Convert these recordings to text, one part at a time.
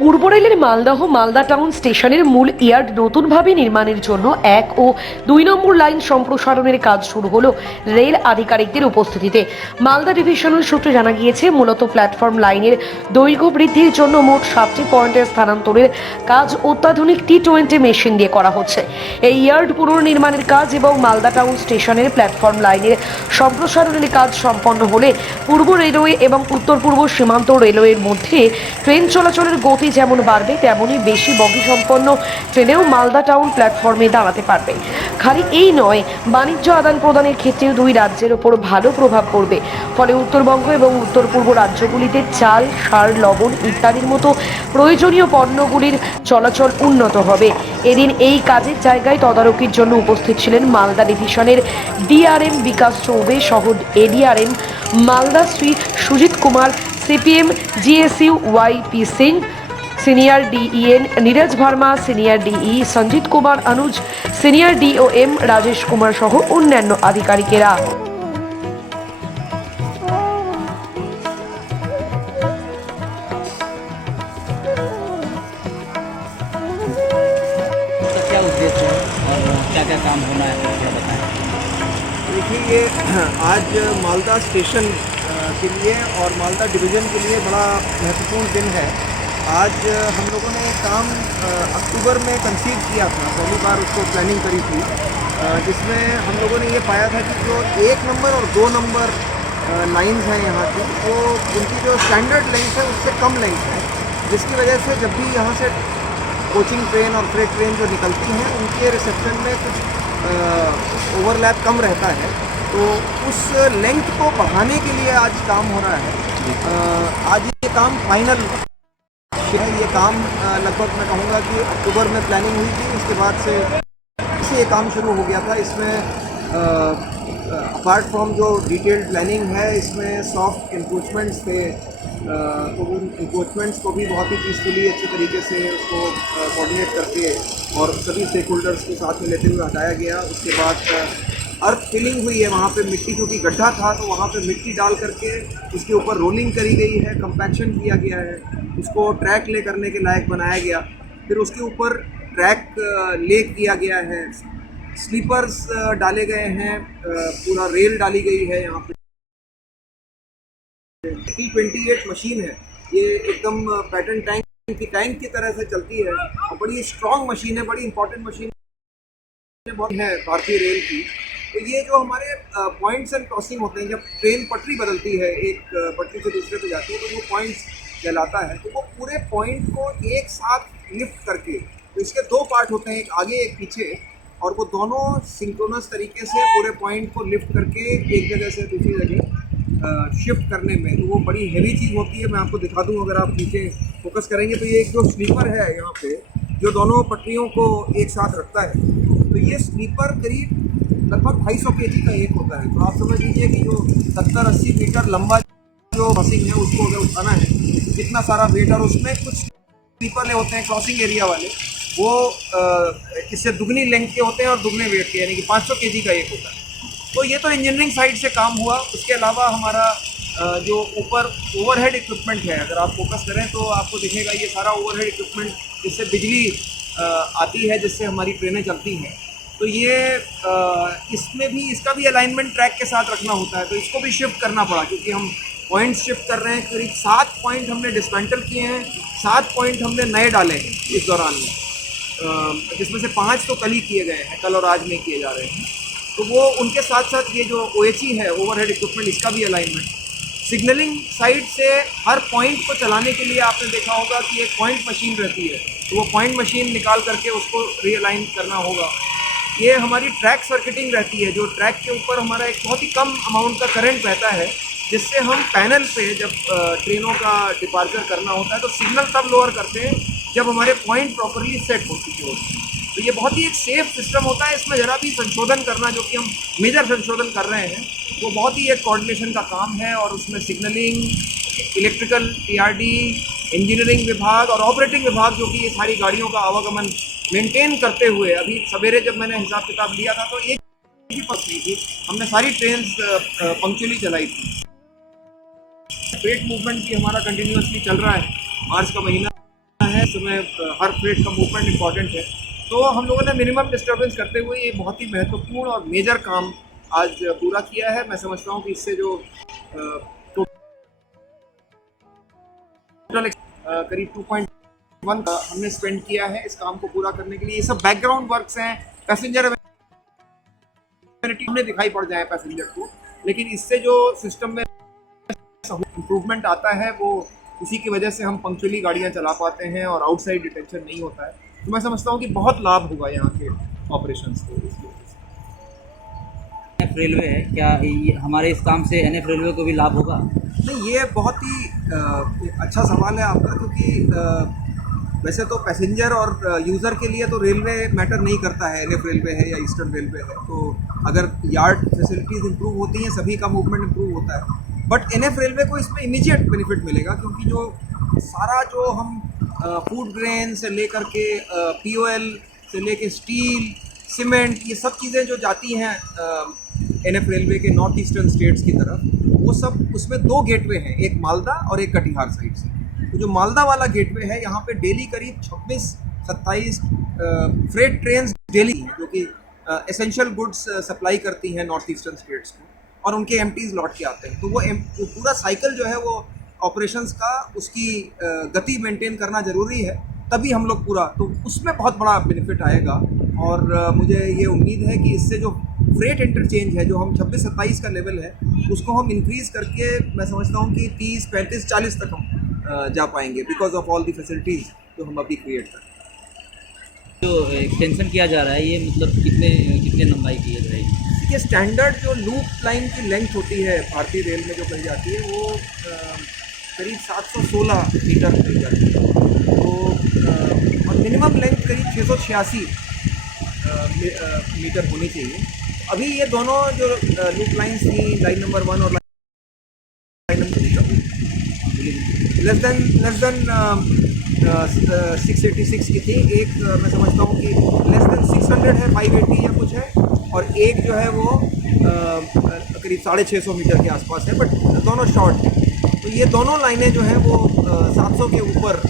পূর্ব রেলের মালদা টাউন স্টেশনের মূল ইয়ার্ড নতুনভাবে নির্মাণের জন্য 1 ও 2 নম্বর লাইন সম্প্রসারণের কাজ শুরু হলো রেল আধিকারিকদের উপস্থিতিতে। মালদা ডিভিশনাল সূত্রে জানা গিয়েছে, মূলত প্ল্যাটফর্ম লাইনের দৈর্ঘ্য বৃদ্ধির জন্য মোট 7টি পয়েন্টের স্থানান্তরের কাজ অত্যাধুনিক T20 মেশিন দিয়ে করা হচ্ছে। এই ইয়ার্ড পুনর্নির্মাণের কাজ এবং মালদা টাউন স্টেশনের প্ল্যাটফর্ম লাইনের সম্প্রসারণের কাজ সম্পন্ন হলে পূর্ব রেলওয়ে এবং উত্তর পূর্ব সীমান্ত রেলওয়ের মধ্যে ট্রেন চলাচলের গতি যেমন বাড়বে, তেমনই বেশি বগি সম্পন্ন ট্রেনেও মালদা টাউন প্ল্যাটফর্মে দাঁড়াতে পারবে। খালি এই নয়, বাণিজ্য আদান প্রদানের ক্ষেত্রেও দুই রাজ্যের ওপর ভালো প্রভাব পড়বে। ফলে উত্তরবঙ্গ এবং উত্তর পূর্ব রাজ্যগুলিতে চাল, সার, লবণ ইত্যাদির মতো প্রয়োজনীয় পণ্যগুলির চলাচল উন্নত হবে। এদিন এই কাজের জায়গায় তদারকির জন্য উপস্থিত ছিলেন মালদা ডিভিশনের ডিআরএম বিকাশ চৌবে সহ ADRM Malda Shri Sujit Kumar, CPM GSU YP Singh, senior DEN Neeraj Verma, senior DE Sanjit Kumar Anuj, senior DOM Rajesh Kumar সহ অন্যান্য আধিকারিকেরা। क्या उद्देश्य है और क्या क्या काम होना है, थोड़ा बताएं। देखिए, ये आज मालदा स्टेशन के लिए और मालदा डिवीज़न के लिए बड़ा महत्वपूर्ण दिन है। आज हम लोगों ने काम अक्टूबर में कंसीव किया था, पहली बार उसको प्लानिंग करी थी, जिसमें हम लोगों ने ये पाया था कि जो 1 नंबर और 2 नंबर लाइन्स हैं यहाँ की, वो उनकी जो स्टैंडर्ड लेंथ है उससे कम लेंथ है, जिसकी वजह से जब भी यहाँ से कोचिंग ट्रेन और फ्रेट ट्रेन जो निकलती हैं उनके रिसेप्शन में कुछ ओवरलैप कम रहता है। तो उस लेंथ को बढ़ाने के लिए आज काम हो रहा है। आज ये काम फाइनल है। ये काम लगभग मैं कहूँगा कि अक्टूबर में प्लानिंग हुई थी, उसके बाद से ये काम शुरू हो गया था। इसमें अपार्ट फ्रॉम जो डिटेल्ड प्लानिंग है, इसमें सॉफ्ट इंक्रोचमेंट्स थे, तो उन इंक्रोचमेंट्स को भी बहुत ही पीसफुली अच्छे तरीके से उसको कोऑर्डिनेट करके और सभी स्टेक होल्डर्स को साथ में लेते हुए हटाया गया। उसके बाद अर्थ फिलिंग हुई है, वहाँ पे मिट्टी, क्योंकि गड्ढा था तो वहाँ पे मिट्टी डाल करके उसके ऊपर रोलिंग करी गई है, कंपैक्शन किया गया है, उसको ट्रैक ले करने के लायक बनाया गया। फिर उसके ऊपर ट्रैक ले किया गया है, स्लीपर्स डाले गए हैं, पूरा रेल डाली गई है। यहाँ पे T28 मशीन है, ये एकदम पैटर्न टैंक की तरह से चलती है और बड़ी स्ट्रॉन्ग मशीन है, बड़ी इंपॉर्टेंट मशीन है भारतीय रेल की। तो ये जो हमारे पॉइंट्स एंड क्रॉसिंग होते हैं, जब ट्रेन पटरी बदलती है, एक पटरी से दूसरे पे जाती है, तो वो पॉइंट्स कहलाता है। तो वो पूरे पॉइंट को एक साथ लिफ्ट करके, तो इसके 2 पार्ट होते हैं, एक आगे एक पीछे, और वो दोनों सिंक्रोनस तरीके से पूरे पॉइंट को लिफ्ट करके एक जगह से दूसरी जगह शिफ्ट करने में, तो वो बड़ी हेवी चीज़ होती है। मैं आपको दिखा दूँ, अगर आप नीचे फोकस करेंगे तो ये एक जो स्लीपर है यहाँ पे, जो दोनों पटरियों को एक साथ रखता है, तो ये स्लीपर करीब लगभग 250 kg का एक होता है। तो आप समझ लीजिए कि जो 70-80 मीटर लंबा जो क्रॉसिंग है उसको अगर उठाना है, इतना सारा वेट, और उसमें कुछ स्लीपर होते हैं क्रॉसिंग एरिया वाले, वो इससे दुगनी लेंथ के होते हैं और दुगने वेट के, यानी कि 500 kg का एक होता है। तो ये तो इंजीनियरिंग साइड से काम हुआ। उसके अलावा हमारा जो ऊपर ओवरहेड इक्विपमेंट है, अगर आप फोकस करें तो आपको दिखेगा ये सारा ओवरहेड इक्विपमेंट, जिससे बिजली आती है, जिससे हमारी ट्रेनें चलती हैं। तो ये इसमें भी, इसका भी अलाइनमेंट ट्रैक के साथ रखना होता है, तो इसको भी शिफ्ट करना पड़ा, क्योंकि हम पॉइंट शिफ्ट कर रहे हैं। करीब 7 पॉइंट हमने डिस्मेंटल किए हैं, 7 पॉइंट हमने नए डाले हैं इस दौरान में, जिसमें से 5 तो कल ही किए गए हैं, कल और आज में किए जा रहे हैं। तो वो उनके साथ साथ ये जो OHE है, ओवरहेड इक्विपमेंट, इसका भी अलाइनमेंट। सिग्नलिंग साइड से हर पॉइंट को चलाने के लिए आपने देखा होगा कि एक पॉइंट मशीन रहती है, तो वो पॉइंट मशीन निकाल करके उसको रीअलाइन करना होगा। ये हमारी ट्रैक सर्किटिंग रहती है, जो ट्रैक के ऊपर हमारा एक बहुत ही कम अमाउंट का करंट रहता है, जिससे हम पैनल पे जब ट्रेनों का डिपार्चर करना होता है तो सिग्नल तब लोअर करते हैं जब हमारे पॉइंट प्रॉपरली सेट हो चुके होते हैं। तो ये बहुत ही एक सेफ सिस्टम होता है। इसमें ज़रा भी संशोधन करना, जो कि हम मेजर संशोधन कर रहे हैं, वो बहुत ही एक कोऑर्डिनेशन का काम है। और उसमें सिग्नलिंग, इलेक्ट्रिकल, TRD, इंजीनियरिंग विभाग और ऑपरेटिंग विभाग, जो कि ये सारी गाड़ियों का आवागमन मेंटेन करते हुए, अभी सवेरे जब मैंने हिसाब किताब लिया था तो एक भी फंस नहीं थी, हमने सारी ट्रेन पंक्चुअली चलाई थी। फ्रेट मूवमेंट भी हमारा कंटिन्यूसली चल रहा है, मार्च का महीना है, सुबह हर फ्रेट का मूवमेंट इम्पॉर्टेंट है। तो हम लोगों ने मिनिमम डिस्टर्बेंस करते हुए ये बहुत ही महत्वपूर्ण और मेजर काम आज पूरा किया है। मैं समझता हूँ कि इससे जो टोटल करीब 2.1 हमने स्पेंड किया है इस काम को पूरा करने के लिए। ये सब बैकग्राउंड वर्क्स हैं, पैसेंजर में दिखाई पड़ जाए पैसेंजर को, लेकिन इससे जो सिस्टम में इम्प्रूवमेंट आता है वो उसी की वजह से हम पंक्चुअली गाड़ियाँ चला पाते हैं और आउटसाइड डिटेंशन नहीं होता है। तो मैं समझता हूँ कि बहुत लाभ होगा यहाँ के ऑपरेशंस को इस वजह से। एनएफ रेलवे है, क्या ये हमारे इस काम से एनएफ रेलवे को भी लाभ होगा? नहीं, ये बहुत ही अच्छा सवाल है आपका, क्योंकि वैसे तो पैसेंजर और यूज़र के लिए तो रेलवे मैटर नहीं करता है, एनएफ रेलवे है या ईस्टर्न रेलवे है। तो अगर यार्ड फैसिलिटीज़ इंप्रूव होती हैं, सभी का मूवमेंट इंप्रूव होता है। बट एनएफ रेलवे को इसमें इमीडिएट बेनिफिट मिलेगा, क्योंकि जो सारा जो हम फूड ग्रेन से लेकर के पीओएल से लेके स्टील, सीमेंट, ये सब चीज़ें जो जाती हैं एनएफ रेलवे के नॉर्थ ईस्टर्न स्टेट्स की तरफ, वो सब उसमें 2 गेटवे हैं, एक मालदा और एक कटिहार साइड से। तो जो मालदा वाला गेटवे है, यहाँ पे डेली करीब 26-27 फ्रेट ट्रेन्स डेली हैं, जो कि एसेंशियल गुड्स सप्लाई करती हैं नॉर्थ ईस्टर्न स्टेट्स को, और उनके एमटीज लौट के आते हैं। तो वो पूरा साइकिल जो है वो ऑपरेशंस का, उसकी गति मेंटेन करना ज़रूरी है, तभी हम लोग पूरा, तो उसमें बहुत बड़ा बेनिफिट आएगा। और मुझे ये उम्मीद है कि इससे जो फ्रेट इंटरचेंज है, जो हम 26-27 का लेवल है, उसको हम इंक्रीज़ करके मैं समझता हूँ कि 30, 35, 40 तक हम जा पाएंगे, because of all the facilities जो हम अभी क्रिएट कर रहे हैं। जो एक्सटेंशन किया जा रहा है, ये मतलब कितने लंबाई की जाएगी? ये स्टैंडर्ड जो लूप लाइन की लेंथ होती है भारतीय रेल में जो कही जाती है, वो करीब 716 मीटर कही जाती है। तो और मिनिमम लेंथ करीब 686 मीटर होनी चाहिए। अभी ये दोनों जो लूप लाइन्स थी, लाइन नंबर 1 और लाइन नंबर 2, लेस देन 686 की थी। एक मैं समझता हूँ कि लेस देन 600 है, 580 या कुछ है, और एक जो है वो करीब 650 मीटर के आसपास है, बट दोनों शॉर्ट हैं। तो ये दोनों लाइनें जो हैं वो 700 के ऊपर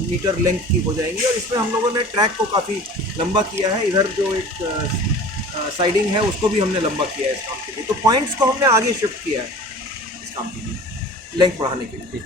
मीटर लेंथ की हो जाएंगी, और इसमें हम लोगों ने ट्रैक को काफ़ी लंबा किया है। इधर जो एक साइडिंग है उसको भी हमने लंबा किया है इस काम के लिए। तो पॉइंट्स को हमने आगे शिफ्ट किया है इस काम के लिए, लेंथ बढ़ाने के लिए।